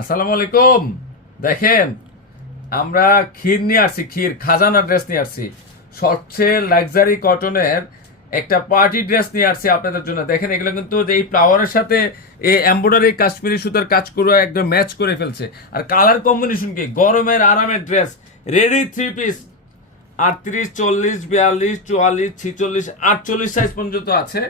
আসসালামু আলাইকুম। দেখেন, আমরা ক্ষীর নিয়ে আসছি, ক্ষীর খাজানা ড্রেস নিয়ে আসছি, সবচেয়ে লাক্সারি কটনের একটা পার্টি ড্রেস নিয়ে আসছি আপনাদের জন্য। দেখেন, এগুলো কিন্তু এই ফ্লাওয়ারের সাথে এই এমব্রয়ডারি কাশ্মীরি সুতার কাজ করে একদম ম্যাচ করে ফেলছে। আর কালার কম্বিনেশন কি, গরমের আরামের ড্রেস, রেডি 3 পিস 38, 40, 42, 44, 46, 48 সাইজ পর্যন্ত আছে।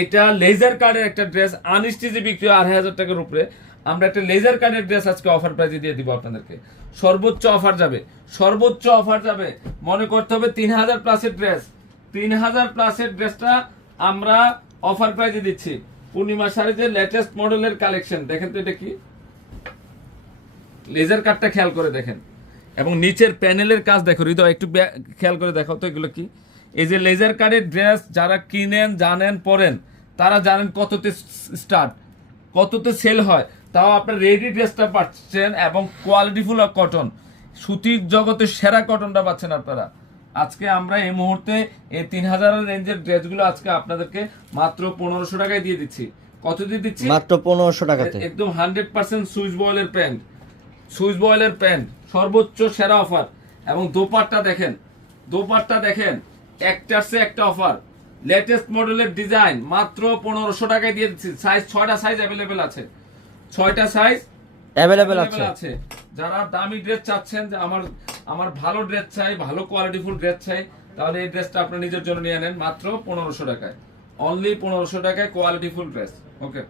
এটা লেজার কার্ডের একটা ড্রেস, আনস্টিচে বিক্রি হয় 2,500 টাকার উপরে। আমরা একটা লেজার কার্ডের ড্রেস আজকে অফার প্রাইসে দিয়ে দিব আপনাদেরকে। সর্বোচ্চ অফার যাবে, সর্বোচ্চ অফার যাবে। মনে করতে হবে 3,000 প্লাসের ড্রেস, 3,000 প্লাসের ড্রেসটা আমরা অফার প্রাইসে দিচ্ছি। পূর্ণিমা শাড়িতে লেটেস্ট মডেলের কালেকশন। দেখেন তো এটা কি, লেজার কাটটা খেয়াল করে দেখেন, এবং নিচের প্যানেলের কাজ দেখো হৃদয়, একটু খেয়াল করে দেখো তো এগুলো কি। এই যে লেজার কাটের ড্রেস যারা কিনেন, জানেন, পরেন, তারা জানেন কততে স্টার্ট, কততে সেল হয়। তাও আপনার রেডি ড্রেসটা পাচ্ছেন এবং কোয়ালিটিফুল কটন, সুতির জগতের সেরা কটনটা পাচ্ছেন আপনারা। আজকে আমরা এই মুহূর্তে এই 3,000 রেঞ্জের ড্রেসগুলো আজকে আপনাদেরকে মাত্র 1,500 টাকায় দিয়ে দিচ্ছি। কত দিয়ে দিচ্ছি? মাত্র 1,500 টাকাতে। একদম 100% সুইচ বয়েলের প্যান্ট, সুইচ বয়েলের প্যান্ট, সর্বোচ্চ সেরা অফার। এবং দোপাট্টা দেখেন, দোপাট্টা দেখেন, একটার চেয়ে একটা অফার। লেটেস্ট মডেলের ডিজাইন মাত্র 1,500 টাকায় দিয়ে দিচ্ছি। সাইজ 6টা সাইজ অ্যাভেলেবেল আছে, 6টা সাইজ অ্যাভেলেবেল আছে। যারা দামি ড্রেস চাচ্ছেন, যে আমার ভালো ড্রেস চাই, ভালো কোয়ালিটিফুল ড্রেস চাই, তাহলে এই ড্রেসটা আপনি নিজের জন্য নিয়ে নেন মাত্র 1,500 টাকায়। অনলি 1,500 টাকায় কোয়ালিটিফুল ড্রেস। ওকে।